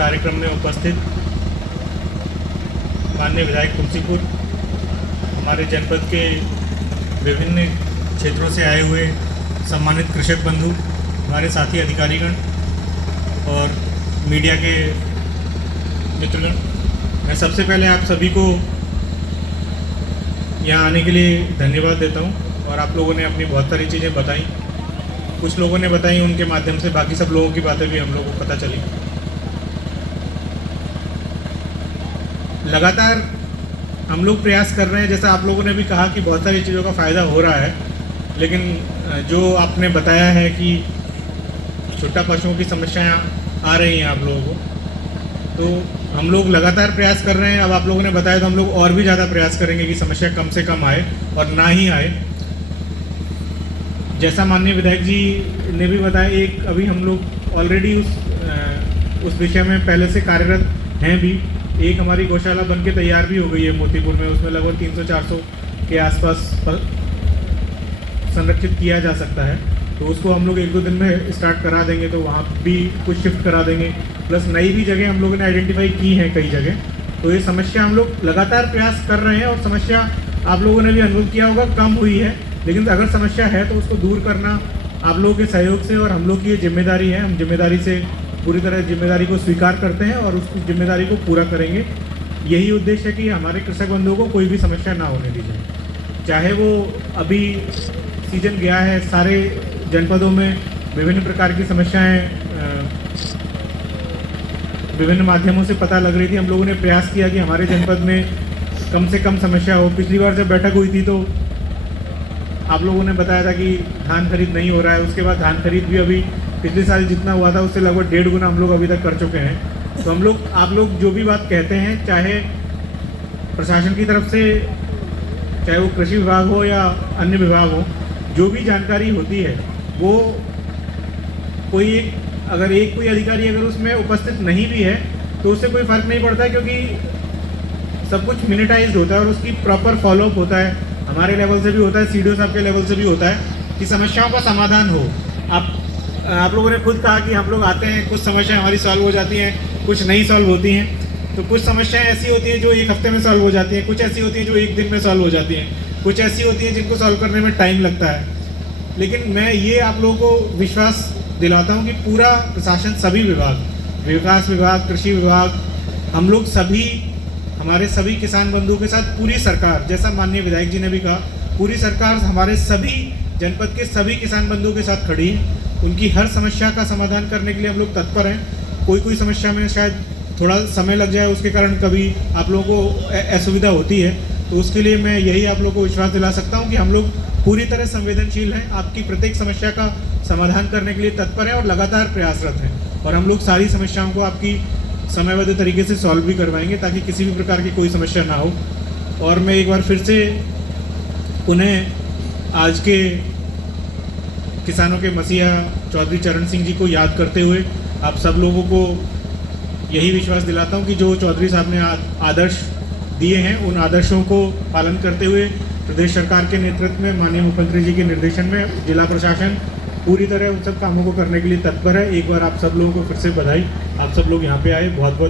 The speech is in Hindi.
कार्यक्रम में उपस्थित माननीय विधायक तुलसीपुर, हमारे जनपद के विभिन्न क्षेत्रों से आए हुए सम्मानित कृषक बंधु, हमारे साथी अधिकारीगण और मीडिया के मित्रगण, मैं सबसे पहले आप सभी को यहाँ आने के लिए धन्यवाद देता हूँ। और आप लोगों ने अपनी बहुत सारी चीज़ें बताई, कुछ लोगों ने बताई, उनके माध्यम से बाकी सब लोगों की बातें भी हम लोगों को पता चली। लगातार हम लोग प्रयास कर रहे हैं, जैसा आप लोगों ने भी कहा कि बहुत सारी चीज़ों का फ़ायदा हो रहा है, लेकिन जो आपने बताया है कि छुट्टा पशुओं की समस्याएं आ रही हैं आप लोगों को, तो हम लोग लगातार प्रयास कर रहे हैं। अब आप लोगों ने बताया तो हम लोग और भी ज़्यादा प्रयास करेंगे कि समस्या कम से कम आए और ना ही आए। जैसा माननीय विधायक जी ने भी बताया, एक अभी हम लोग ऑलरेडी उस विषय में पहले से कार्यरत हैं भी। एक हमारी गौशाला बन के तैयार भी हो गई है मोतीपुर में, उसमें लगभग 300-400 के आसपास संरक्षित किया जा सकता है, तो उसको हम लोग 1-2 दिन में स्टार्ट करा देंगे, तो वहाँ भी कुछ शिफ्ट करा देंगे। प्लस नई भी जगह हम लोगों ने आइडेंटिफाई की हैं कई जगह। तो ये समस्या हम लोग लगातार प्रयास कर रहे हैं और समस्या आप लोगों ने भी अनुभव किया होगा कम हुई है, लेकिन अगर समस्या है तो उसको दूर करना आप लोगों के सहयोग से और हम लोग की ये जिम्मेदारी है। हम जिम्मेदारी से पूरी तरह जिम्मेदारी को स्वीकार करते हैं और उस जिम्मेदारी को पूरा करेंगे। यही उद्देश्य है कि हमारे कृषक बंधुओं को कोई भी समस्या ना होने दी जाए, चाहे वो अभी सीजन गया है, सारे जनपदों में विभिन्न प्रकार की समस्याएं विभिन्न माध्यमों से पता लग रही थी। हम लोगों ने प्रयास किया कि हमारे जनपद में कम से कम समस्या हो। पिछली बार जब बैठक हुई थी तो आप लोगों ने बताया था कि धान खरीद नहीं हो रहा है, उसके बाद धान खरीद भी अभी पिछले साल जितना हुआ था उससे लगभग 1.5 गुना हम लोग अभी तक कर चुके हैं। तो हम लोग आप लोग जो भी बात कहते हैं, चाहे प्रशासन की तरफ से, चाहे वो कृषि विभाग हो या अन्य विभाग हो, जो भी जानकारी होती है वो कोई कोई अधिकारी अगर उसमें उपस्थित नहीं भी है तो उससे कोई फ़र्क नहीं पड़ता है, क्योंकि सब कुछ मिनिटाइज्ड होता है और उसकी प्रॉपर फॉलोअप होता है। हमारे लेवल से भी होता है, सीडीओ साहब के लेवल से भी होता है कि समस्याओं का समाधान हो। आप लोगों ने खुद कहा कि हम लोग आते हैं, कुछ समस्याएं हमारी सॉल्व हो जाती हैं, कुछ नहीं सॉल्व होती हैं। तो कुछ समस्याएं ऐसी होती हैं जो 1 हफ्ते में सॉल्व हो जाती हैं, कुछ ऐसी होती हैं जो 1 दिन में सॉल्व हो जाती हैं, कुछ ऐसी होती हैं जिनको सॉल्व करने में टाइम लगता है। लेकिन मैं ये आप लोगों को विश्वास दिलाता हूँ कि पूरा प्रशासन, सभी विभाग, विकास विभाग, कृषि विभाग, हम लोग सभी, हमारे सभी किसान बंधुओं के साथ पूरी सरकार, जैसा माननीय विधायक जी ने भी कहा, पूरी सरकार हमारे सभी जनपद के सभी किसान बंधुओं के साथ खड़ी है। उनकी हर समस्या का समाधान करने के लिए हम लोग तत्पर हैं। कोई समस्या में शायद थोड़ा समय लग जाए, उसके कारण कभी आप लोगों को असुविधा होती है, तो उसके लिए मैं यही आप लोगों को विश्वास दिला सकता हूं कि हम लोग पूरी तरह संवेदनशील हैं, आपकी प्रत्येक समस्या का समाधान करने के लिए तत्पर हैं और लगातार प्रयासरत हैं। और हम लोग सारी समस्याओं को आपकी समयबद्ध तरीके से सॉल्व भी करवाएंगे ताकि किसी भी प्रकार की कोई समस्या ना हो। और मैं एक बार फिर से पुनः आज के किसानों के मसीहा चौधरी चरण सिंह जी को याद करते हुए आप सब लोगों को यही विश्वास दिलाता हूं कि जो चौधरी साहब ने आदर्श दिए हैं, उन आदर्शों को पालन करते हुए प्रदेश सरकार के नेतृत्व में माननीय मुख्यमंत्री जी के निर्देशन में जिला प्रशासन पूरी तरह उन सब कामों को करने के लिए तत्पर है। एक बार आप सब लोगों को फिर से बधाई। आप सब लोग यहाँ पे आए, बहुत बहुत